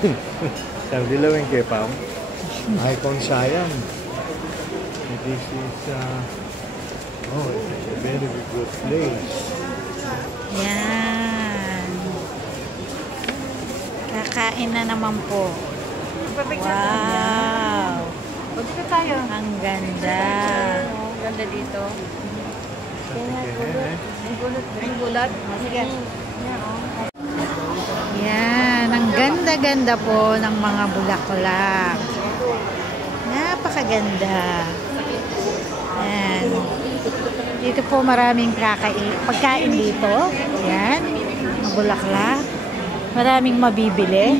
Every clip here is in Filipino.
Sabi dilawin kay Pam. Icon sayang. This is it's a very good place. Yan. Kakain na naman po. Wow. Dito tayo. Ang ganda. Ang ganda dito. May gulat. Sige. Yan. Ang ganda-ganda po ng mga bulaklak. Napakaganda. Yan. Dito po maraming pagkain dito. Yan. Mga bulaklak. Maraming mabibili.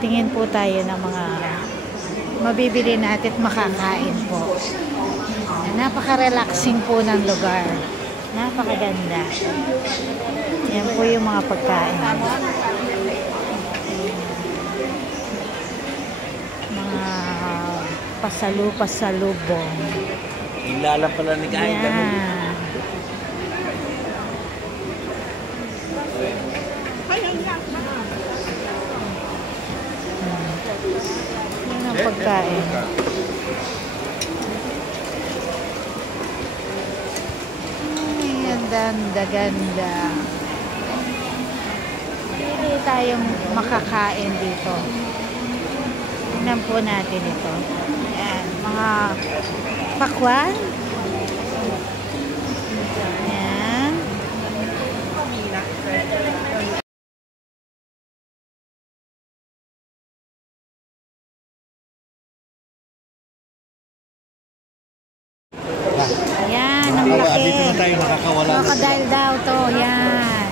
Tingin po tayo ng mga mabibili natin at makakain po. Napaka-relaxing po ng lugar. Napakaganda. Yan po yung mga pagkain. Mga pasalubong. Ilala pala ni Kain. Yan. Yan ang pagkain. Ay, ang ganda-ganda. Pili tayong makakain dito. Tingnan po natin ito. Ayan, mga pakwan. Ayan. Ayan, ang laki. Dito na tayo nakakawala. Crocodile daw to. Yan.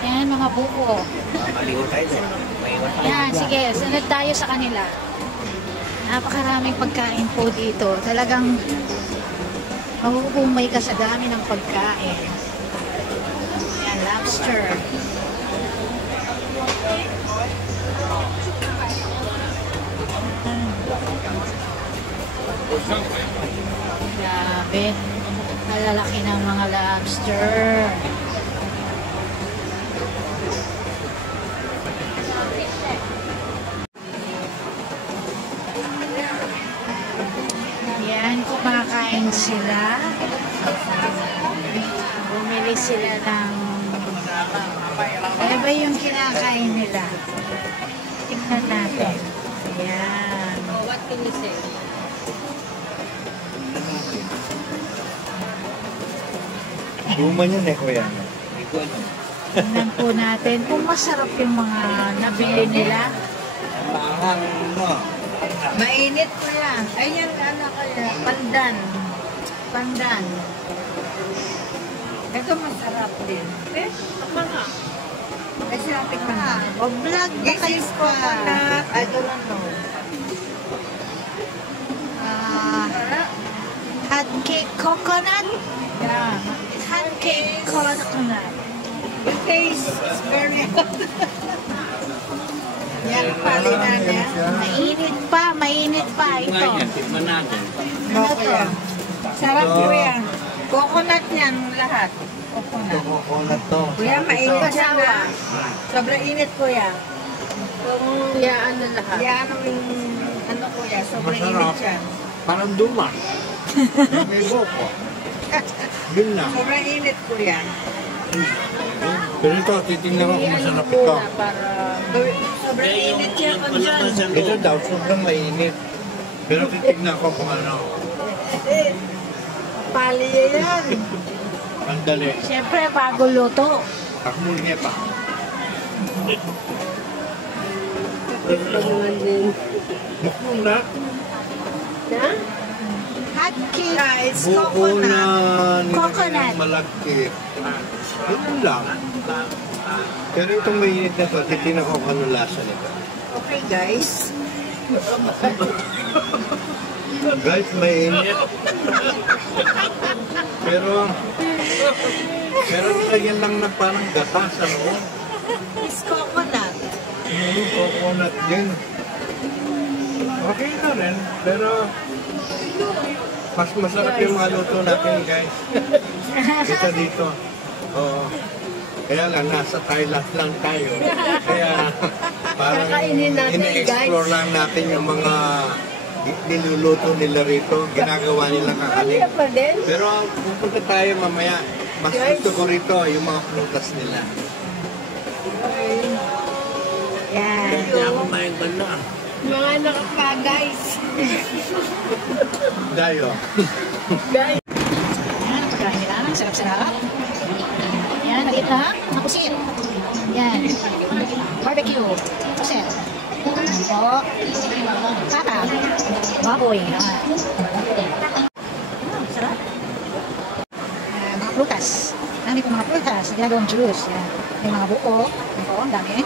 Yan, mga buko. Maligo tayo din. Maiwan tayo. Yan, sige. Sunod tayo sa kanila. Napakaraming pagkain po dito. Talagang mahuhumay ka sa dami ng pagkain. Yan, lobster. Grabe. Malalaki ng mga lobster. Yan, kumakain sila. Bumili sila ng ano ba yung kinakain nila? Tingnan natin. Yan. What can you say? Duman yun kuya. Tingnan po natin kung masarap yung mga nabili nila. Parang Mainit ko yan. Ayan, ano kaya? Pandan. Pandan. Ito masarap din. Mga. Kasi natin mga. O vlog na This kayo is pa. coconut. I don't know. Hot cake coconut. Yeah. Hot cake coconut. The taste is very hot. Yan, palinan niya. Mainit pa ito. tikman natin. Ano to? Sarap ko yan. Coconut yan lahat. Coconut. Coconut to. Kuya, mainit yan ha. Sobrang init kuya. Kung yaan na lahat. Yaan yung ano kuya, sobrang init yan. Parang duman. May boko. Yun na. Sobrang init kuya. Pero ito, titingnan ko kung masarap ito. Sobrang init yan ko dyan. Ito daw, sobrang mainit. Pero titignan ko kung ano. Pali yan. Andali. Siyempre, bago luto. Akmulnya pa. Mukuna. Na? Hot cake. Guys, Buko na coconut. Coconut. malagkit. Yun lang. Pero itong mainit na to, titignan ko kung ano lasa nito. Okay guys. Guys, mainit. Pero lagyan lang ng parang gata sa loob. It's coconut. Coconut din. Okay na rin, pero Mas masarap yung mga luto natin, guys. Dito. Oo. Kaya lang, nasa Thailand lang tayo. Kaya parang Kakainin natin, ine-explore lang natin yung mga niluluto nila rito. Ginagawa nila kakanin. Kaya pa din. Pero pupunta tayo mamaya. Mas gusto ko rito yung mga prutas nila. Yan. Hindi ako may ganda. Mga anak pa, guys. Dayo. Guys. Yan, ang pagkain nila. Sarap-sarap. Yan, maliit na. Mga pusit. Yan. Barbecue. Pusit. Po. Pata. Baboy. Yan. Sarap. Mga prutas. Dami po mga prutas. Ginagawang juice. Yan. May mga buko. Ito, ang dami.